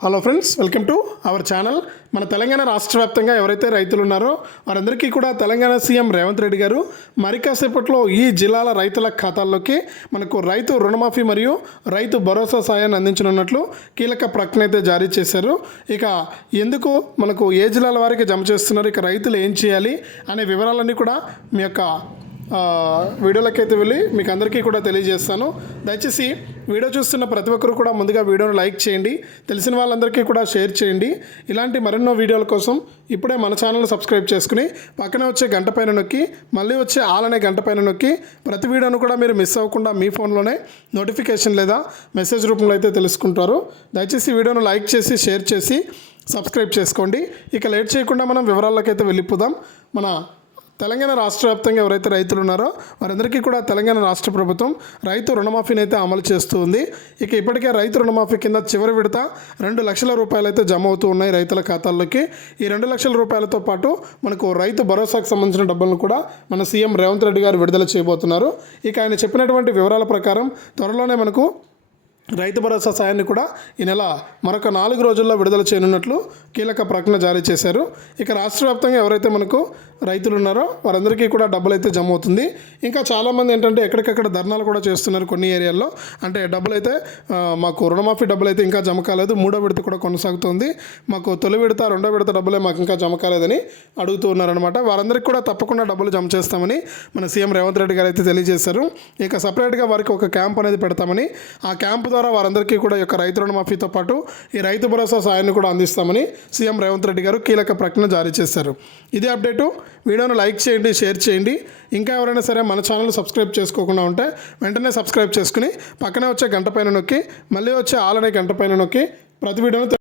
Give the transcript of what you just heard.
Hello friends welcome to our channel మన తెలంగాణ రాష్ట్ర వ్యాప్తంగా ఎవరైతే రైతులు ఉన్నారో వారందరికీ కూడా తెలంగాణ సీఎం రేవంత్ రెడ్డి గారు మరి కాసేపట్లో ఈ జిల్లాల రైతుల ఖాతాల్లోకి మనకు రైతు రుణమాఫీ మరియు రైతు భరోసా సాయాన్ని అందించనున్నట్లు కీలక ప్రకటన అయితే జారీ చేశారు. ఇక ఎందుకు మనకు ఏ జిల్లాల వారికి జమ చేస్తున్నారు? ఇక రైతులు ఏం చేయాలి? అనే వివరాలన్నీ కూడా మీ యొక్క వీడియోలకైతే వెళ్ళి మీకు అందరికీ కూడా తెలియజేస్తాను. దయచేసి వీడియో చూస్తున్న ప్రతి ఒక్కరు కూడా ముందుగా వీడియోను లైక్ చేయండి తెలిసిన వాళ్ళందరికీ కూడా షేర్ చేయండి. ఇలాంటి మరెన్నో వీడియోల కోసం ఇప్పుడే మన ఛానల్ సబ్స్క్రైబ్ చేసుకుని పక్కనే వచ్చే గంట పైన నొక్కి మళ్ళీ వచ్చే ఆల్ అనే గంట పైన నొక్కి ప్రతి వీడియోను కూడా మీరు మిస్ అవ్వకుండా మీ ఫోన్లోనే నోటిఫికేషన్ లేదా మెసేజ్ రూపంలో అయితే తెలుసుకుంటారు. దయచేసి వీడియోను లైక్ చేసి షేర్ చేసి సబ్స్క్రైబ్ చేసుకోండి. ఇక లేట్ చేయకుండా మనం వివరాలకైతే వెళ్ళిపోదాం. మన తెలంగాణ రాష్ట్ర వ్యాప్తంగా ఎవరైతే రైతులు ఉన్నారో వారందరికీ కూడా తెలంగాణ రాష్ట్ర ప్రభుత్వం రైతు రుణమాఫీని అయితే అమలు చేస్తూ ఉంది ఇక ఇప్పటికే రైతు రుణమాఫీ కింద చివరి విడత రెండు లక్షల రూపాయలు అయితే జమ అవుతూ ఉన్నాయి రైతుల ఖాతాల్లోకి. ఈ రెండు లక్షల రూపాయలతో పాటు మనకు రైతు భరోసాకు సంబంధించిన డబ్బులను కూడా మన సీఎం రేవంత్ రెడ్డి గారు విడుదల చేయబోతున్నారు. ఇక ఆయన చెప్పినటువంటి వివరాల ప్రకారం త్వరలోనే మనకు రైతు భరోసా సాయాన్ని కూడా ఈ నెల మరొక నాలుగు రోజుల్లో విడుదల చేయనున్నట్లు కీలక ప్రకటన జారీ చేశారు. ఇక రాష్ట్ర వ్యాప్తంగా ఎవరైతే మనకు రైతులు ఉన్నారో వారందరికీ కూడా డబ్బులు అయితే జమ అవుతుంది ఇంకా చాలామంది ఏంటంటే ఎక్కడికక్కడ ధర్నాలు కూడా చేస్తున్నారు కొన్ని ఏరియాల్లో. అంటే డబ్బులు అయితే మాకు రుణమాఫీ డబ్బులు అయితే ఇంకా జమ కాలేదు. మూడో విడత కూడా కొనసాగుతుంది. మాకు తొలి విడత రెండో విడత డబ్బులే మాకు ఇంకా జమ కాలేదని అడుగుతూ ఉన్నారనమాట వారందరికీ కూడా తప్పకుండా డబ్బులు జమ చేస్తామని మన సీఎం రేవంత్ రెడ్డి గారు అయితే తెలియజేశారు. ఇక సపరేట్గా వారికి ఒక క్యాంప్ అనేది పెడతామని ఆ క్యాంప్ ద్వారా వారందరికీ కూడా యొక్క రైతు రుణమాఫీతో పాటు ఈ రైతు భరోసా సాయాన్ని కూడా అందిస్తామని సీఎం రేవంత్ రెడ్డి గారు కీలక ప్రకటన జారీ చేశారు. ఇదే అప్డేటు. వీడియోను లైక్ చేయండి షేర్ చేయండి. ఇంకా ఎవరైనా సరే మన ఛానల్ సబ్స్క్రైబ్ చేసుకోకుండా ఉంటే వెంటనే సబ్స్క్రైబ్ చేసుకుని పక్కనే వచ్చే గంట పైన నొక్కి మళ్ళీ వచ్చే ఆలనే గంట పైన నొక్కి ప్రతి వీడియోను